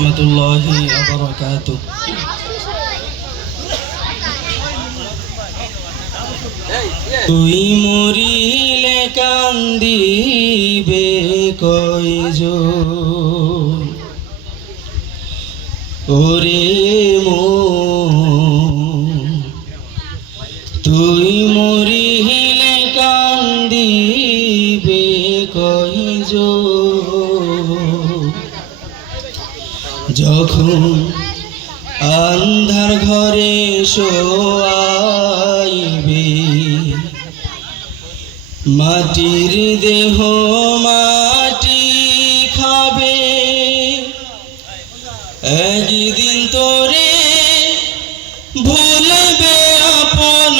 রহমতুল্লাহি ওয়া বারাকাতুহু। তুই মরিলে কান্দিবে কয়জন, ওরে মন তুই মরিলে কান্দিবে কয়জন, যখন আন্ধার ঘরে শোয়াইবে মাটির দেহ মাটি খাবে, একদিন তোরে ভুলবে আপন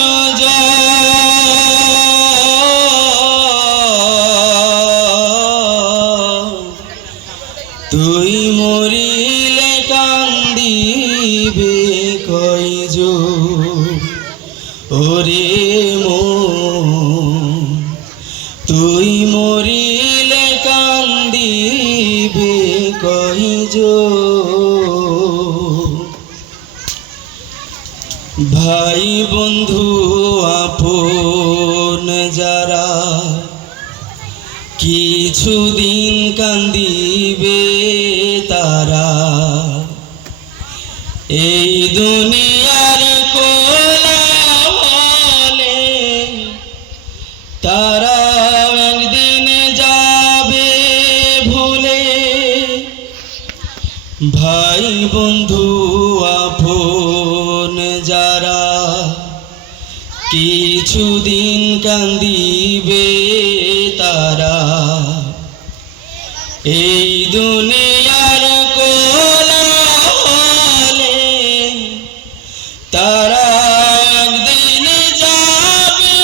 তুই মরিলে কান্দিবে কয়জন, ওরে মন তুই মরিলে কান্দিবে কয়জন। ভাই বন্ধু আপন যারা কিছুদিন কান্দিবে তারা, এই দুনিয়ার কোলাহলে তারা একদিন যাবে ভুলে। ভাই বন্ধু আপন যারা কিছুদিন কান্দিবে তারা, এই দুনিয়ার কোলাহলে তারা একদিন যাবে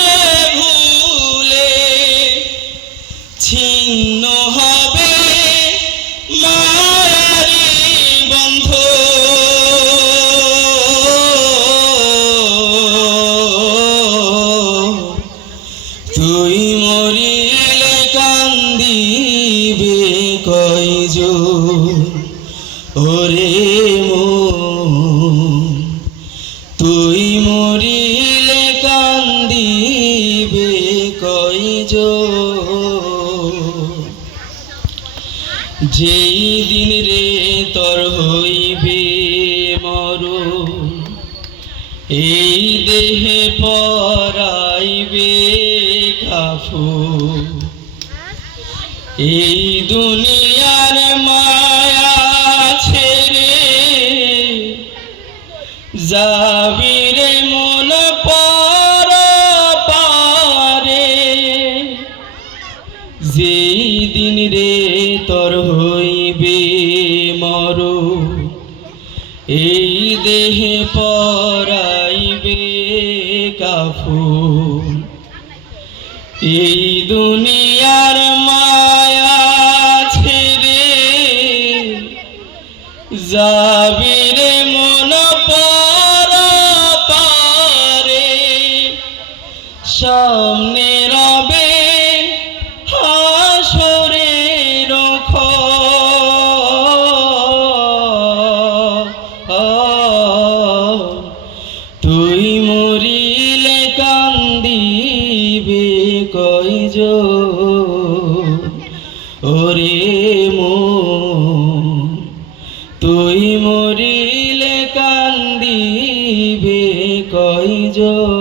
ভুলে। ছিন্ন হবে মায়ারি বন্ধন, তুই মরিলে কান্দিবে কয়জন, ওরে মন তুই মরিলে কান্দিবে কয়জন। যেই দিন রে তোর হইবে মরণ, এই দেহে পরাইবে কাফন, এই দুনিয়ার মায়া ছেড়ে যাবি রে মন পরপারে। যেই দিন রে তোর হইবে মরণ, এই দেহে পরাইবে কাফন, এই দুনিয়ার মায়া ছেড়ে যাবি রে মন পরপারে। সামনে রবে হাসরের ক্ষণ, তুই মরিলে কান্দিবে কয়জন, ওরে মন তুই মরিলে কান্দিবে কয়জন,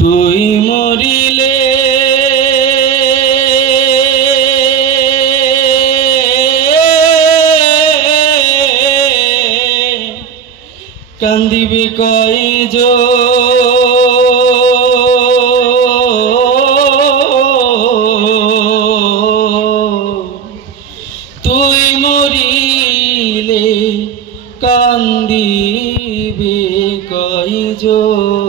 তুই মরিলে কান্দিবে কয়জন, তুই মরিলে কান্দিবে কয়জন।